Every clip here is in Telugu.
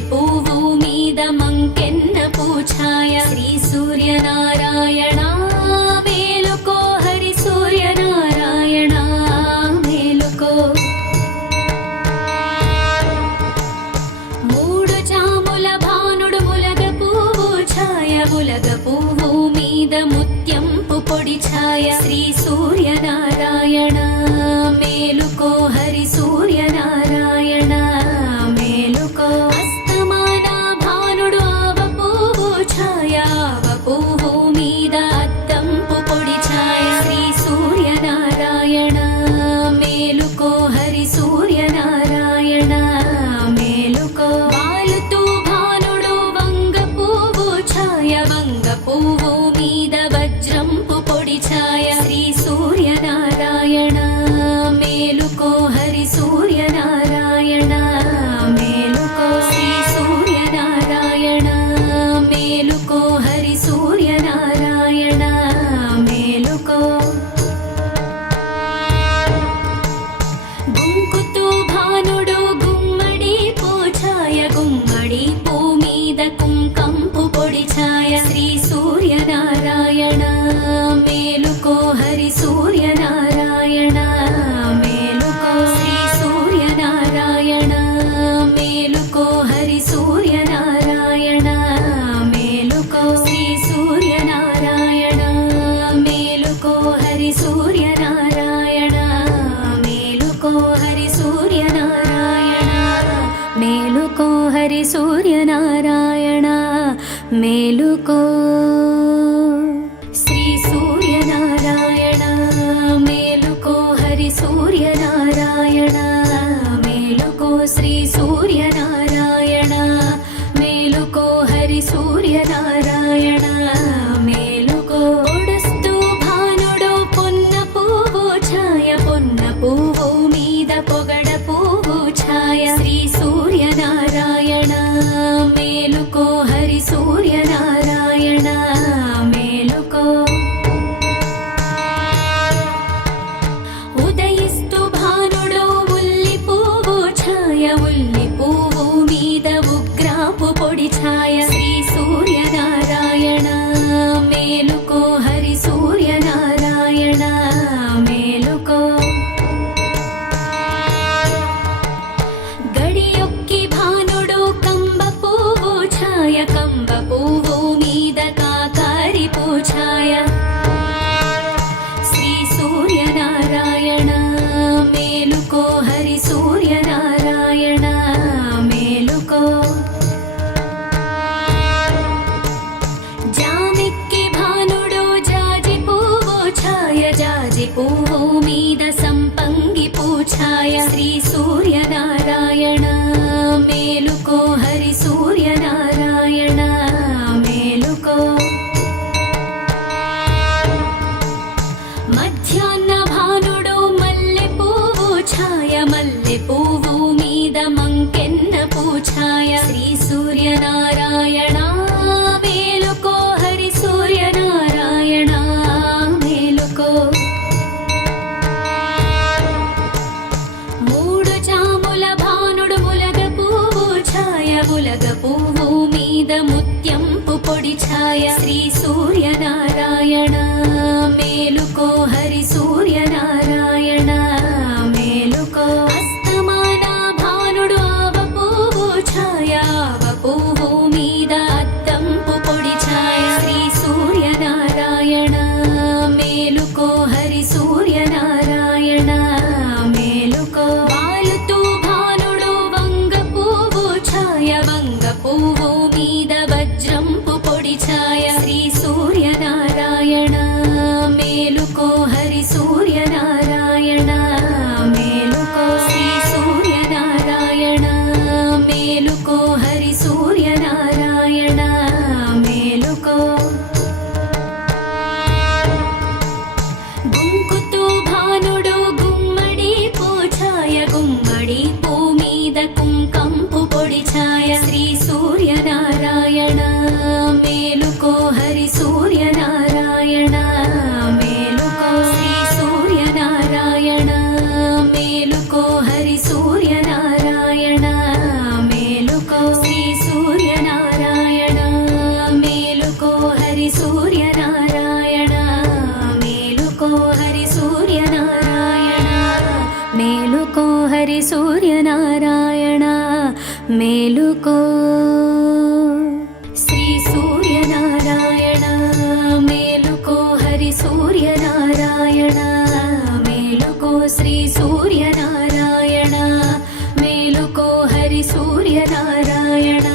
మల్లె పువ్వు మీద మంకెన్న పూఛాయ శ్రీ సూర్యనారాయణ మేలుకో హరి సూర్యనారాయణ మేలుకో. మూడు జాముల భానుడు ములగ పువ్వు ఛాయ ములగ పువ్వు మీద ముత్యంపు పొడి ఛాయ శ్రీ సూర్యనారాయణ మేలుకో హరి సూర్యనారాయణ మేలుకో. అస్తమాన భానుడు ఆవ పువ్వు ఛాయ ఆవ పువ్వు మీద అద్దంపు పొడి ఛాయ శ్రీ సూర్యనారాయణ మేలుకో హరి సూర్యనారాయణ మేలుకో. వాలుతూ భానుడు వంగ పువ్వు ఛాయ వంగ పువ్వు మీద వజ్రంపు పొడి ఛాయ శ్రీ సూర్యనారాయణ మేలుకో హరి సూర్యనారాయణ మేలుకో. శ్రీ సూర్యనారాయణ మేలుకో హరి సూర్యనారాయణ మేలుకో. గుంకుతూ భానుడు గుమ్మడి పూఛాయ గుమ్మడి పూ మీద కుంకంపు పొడి ఛాయ శ్రీ సూర్యనారాయణ మేలుకో హరి సూర్యనారాయణ మేలుకో. శ్రీ సూర్యనారాయణ మేలుకో హరి సూర్యనారాయణ మేలుకో. శ్రీ సూర్యనారాయణ మేలుకో హరి సూర్యనారాయణ మేలుకో హరి సూర్యనారాయణ మేలుకో హరి సూర్యనారాయణ మేలుకో. శ్రీ సూర్యనారాయణ మేలుకో హరి సూర్యనారాయణ మేలుకో. శ్రీ సూర్యనారాయణ మేలుకో హరి సూర్యనారాయణ మేలుకో. పొడుస్తూ భానుడు పొన్న పువ్వు ఛాయ పొన్న పువ్వు మీద పొగడ పువ్వు ఛాయ శ్రీ సూర్యనారాయణ మేలుకో హరి సూర్యనారాయణ మేలుకో. ఉదయిస్తూ భానుడు ఉల్లి పువ్వు ఛాయ ఉల్లి పువ్వు మీద ఉగ్రాపు పొడి ఛాయ శ్రీ సూర్యనారాయణ మేలుకో హరి సూర్యనారాయణ మేలుకో. గడియొక్కి భానుడు కంబ పువ్వు ఛాయ కంబ పువ్వు మీద కాకారి పూఛాయ శ్రీ సూర్యనారాయణ మేలుకో హరి సూర్యనారాయణ మేలుకో. జామెక్కి భానుడు జాజి పువ్వు ఛాయ జాజి పువ్వు మీద సంపంగి పూఛాయ శ్రీ సూర్యనారాయణ మేలుకో హరి సూర్యనారాయణ మేలుకో. మధ్యాహ్న భానుడు మల్లె పువ్వు ఛాయ మల్లె పువ్వు మీద మంకెన్న పూఛాయ శ్రీ సూర్యనారాయణ మేలుకో హరి సూర్యనారాయణ మేలుకో. మూడు జాముల భానుడు ములగ పువ్వు ఛాయ ములగ పువ్వు మీద ముత్యంపు పొడి ఛాయ శ్రీ సూర్యనారాయణ మేలుకో హరి సూర్యనారాయణ మేలుకో. అస్తమాన భానుడు ఆవ పువ్వు ఛాయ ఆవ పువ్వు మీద అద్దంపు పొడి ఛాయ శ్రీ సూర్యనారాయణ మేలుకో హరి సూర్యనారాయణ మేలుకో. వాలుతూ భానుడు వంగ పువ్వు ఛాయ వంగ పువ్వు మీద వజ్రంపు పొడి ఛాయ శ్రీ సూర్యనారాయణ మేలుకో హరి సూర్యనారాయణ మేలుకో. శ్రీ సూర్యనారాయణ మేలుకో హరి సూర్యనారాయణ మేలుకో. గుంకుతూ భానుడు గుమ్మడి పూఛాయ గుమ్మడి పూ మీద కుంకంపు పొడి ఛాయ శ్రీ సూర్యనారాయణ మేలుకో హరి సూర్యనారాయణ మేలుకో. శ్రీ సూర్యనారాయణ మేలుకో హరి సూర్యనారాయణ మేలుకో. శ్రీ హరి సూర్యనారాయణ మేలుకో శ్రీ సూర్యనారాయణ మేలుకో హరి సూర్యనారాయణ మేలుకో శ్రీ సూర్యనారాయణ మేలుకో హరి సూర్యనారాయణ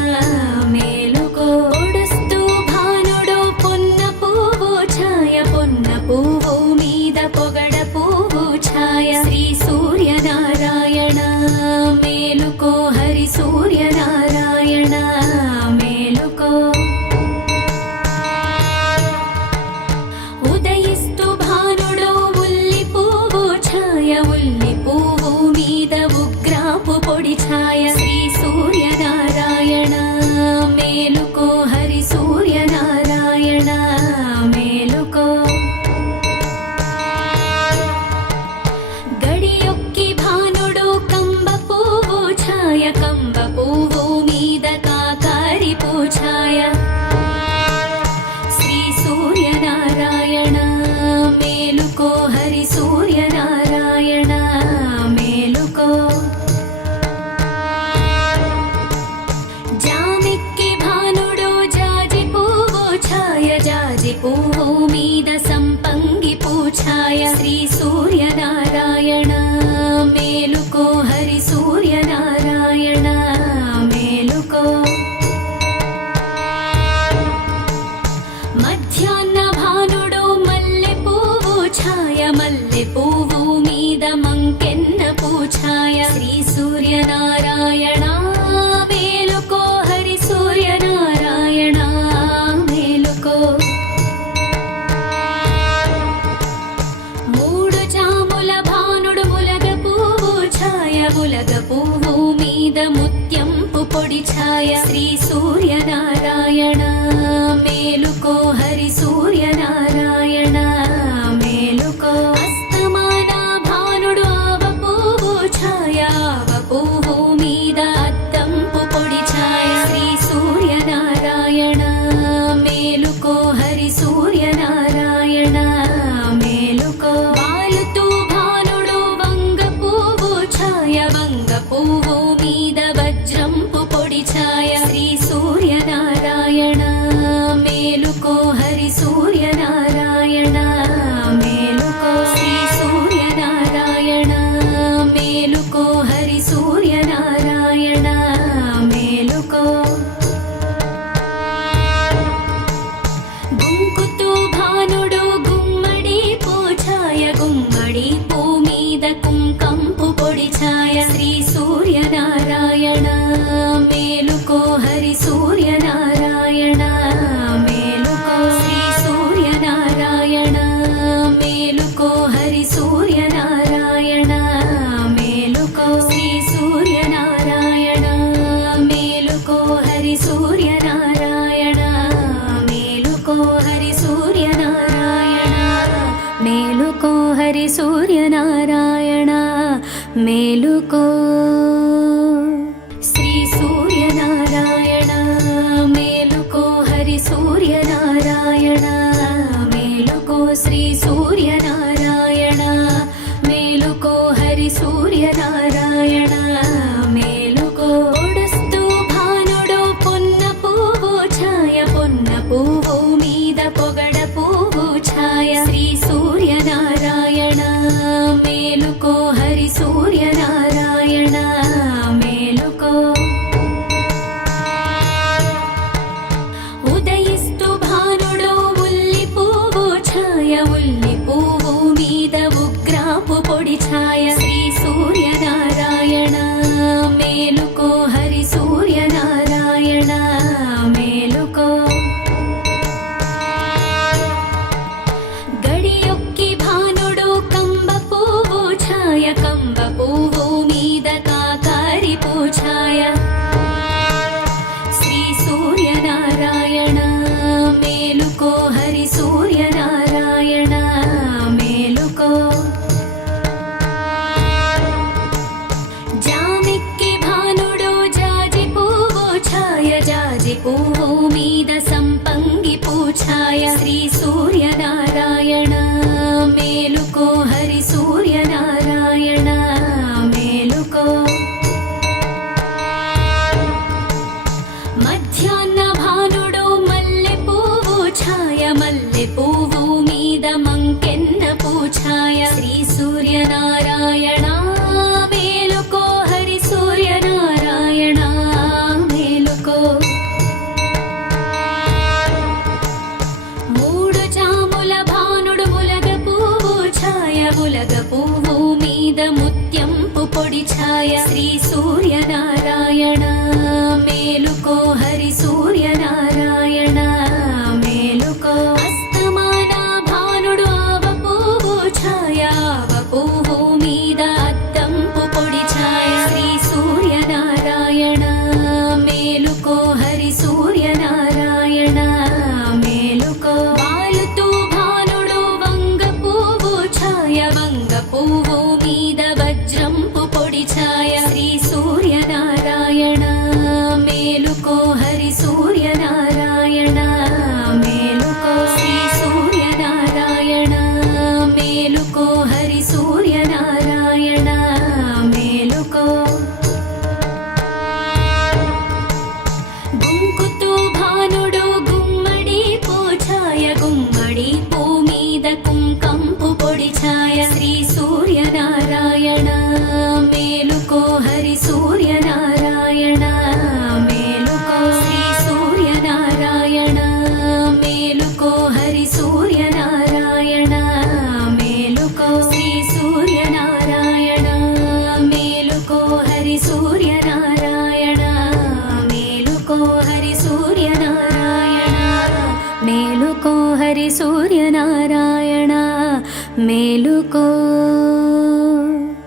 మేలుకో పొడుస్తూ భానుడు పొన్న పువ్వు ఛాయ పొన్న పువ్వు మీద పొగడ పువ్వు ఛాయ శ్రీ సూర్యనారాయణ మేలుకో హరి సూర్యనారాయణ మేలుకో ఉదయిస్తూ భానుడు ఉల్లి పువ్వు ఛాయ ఉల్లి పువ్వు మీద ఉగ్రాపు పొడి ఛాయ శ్రీ సూర్యనారాయణ మేలుకో హరి సూర్యనారాయణ మేలుకో గడియొక్కి భానుడు కంబ పువ్వు ఛాయ కంబ పువ్వు మీద కాకారి పూఛాయ శ్రీ సూర్యనారాయణ మేలుకో హరి సూర్యనారాయణ మేలుకో జామిక్కి భానుడు జాజి పువ్వు ఛాయ జాజి పువ్వు మీద సంపంగి పూఛాయ శ్రీ సూర్యనారాయణ మేలుకో హరి సూర్యనారాయణ మేలుకో మధ్యాహ్న భానుడు మల్లె పువ్వు ఛాయ మల్లె పువ్వు మీద మంకెన్న పూఛాయ శ్రీ సూర్యనారాయణ మేలుకో హరి సూర్యనారాయణ మేలుకో మూడు జాముల భానుడు ములగ పువ్వు ఛాయ ములగ పువ్వు మీద ముత్యంపు పొడి ఛాయ శ్రీ సూర్యనారాయణ మేలుకో హరి సూర్యనారాయణ మేలుకో అస్తమాన భానుడు ఆవ పువ్వు ఛాయ ఆవ పువ్వు మీద అద్దంపు పొడి ఛాయ శ్రీ సూర్యనారాయణ మేలుకో హరి సూర్యనారాయణ మేలుకో వాలుతూ భానుడు వంగ పువ్వు ఛాయ వంగ పువ్వు మీద వజ్రంపు పొడి ఛాయ శ్రీ సూర్యనారాయణ మేలుకో హరి సూర్యనారాయణ మేలుకో శ్రీ సూర్యనారాయణ మేలుకో హరి సూర్యనారాయణ మేలుకో గుంకుతూ భానుడు గుమ్మడి పూఛాయ గుమ్మడి పూ మీద కుంకంపు పొడి ఛాయ శ్రీ సూర్యనారాయణ మేలుకో హరి సూర్యనారాయణ మేలుకో శ్రీ సూర్యనారాయణ మేలుకో హరి సూర్యనారాయణ మేలుకో శ్రీ సూర్యనారాయణ మేలుకో హరి సూర్యనారాయణ మేలుకో హరి సూర్యనారాయణ మేలుకో హరి సూర్యనారాయణ మేలుకో శ్రీ సూర్యనారాయణ మేలుకో హరి సూర్యనారాయణ మేలుకో శ్రీ సూర్యనారాయణ మేలుకో హరి సూర్యనారాయణ మేలుకో పొడుస్తూ భానుడు పొన్న పువ్వు ఛాయ పొన్న పువ్వు మీద పొగడ పువ్వు ఛాయ శ్రీ సూర్యనారాయణ మేలుకో హరి సూర్యనారాయణ మేలుకో ఉదయిస్తూ భానుడు ఉల్లి పువ్వు ఛాయ ఉల్లి పువ్వు మీద ఉగ్రాపు పొడి ఛాయ శ్రీ సూర్యనారాయణ మేలుకో హరి సూర్యనారాయణ మేలుకో గడియొక్కి భానుడు కంబ పువ్వు ఛాయ నారాయణ మేలుకో హరి సూర్య నారాయణ మేలుకో మూడు జాముల భానుడు ములగ పువ్వు ఛాయ ములగ పువ్వు మీద ముత్యంపు పొడి ఛాయ శ్రీ సూర్య నారాయణ మేలుకో హరి సూర్య నారాయణ మేలుకో అస్తమాన భానుడు ఆవ పువ్వు ఛాయ ఆవ పువ్వు మీద అద్దంపు పొడి ఛాయ శ్రీ సూర్య నారాయణ మేలుకో హరి సూర్య నారాయణ మేలుకో వాలుతూ భానుడు వంగ పువ్వు ఛాయ వంగ పువ్వు మీద వజ్రంపు పొడి ఛాయ శ్రీ సూర్య నారాయణ మేలుకో హరి సూర్య నారాయణ మేలుకో శ్రీ సూర్య నారాయణ మేలుకో హరి సూర్య నారాయణ మేలుకో గుంకుతూ భానుడు గుమ్మడి పూఛాయ గుమ్మడి పూ మీద కుంకంపు పొడి ఛాయ శ్రీ సూర్య నారాయణ మేలుకో హరి సూర్య నారాయణ మేలుకో శ్రీ సూర్య నారాయణ మేలుకో హరి సూర్య నారాయణ మేలుకో శ్రీ సూర్య నారాయణ మేలుకో హరి సూర్య నారాయణ మేలుకో హరి సూర్య నారాయణ మేలుకో హరి సూర్య నారాయణ మేలుకో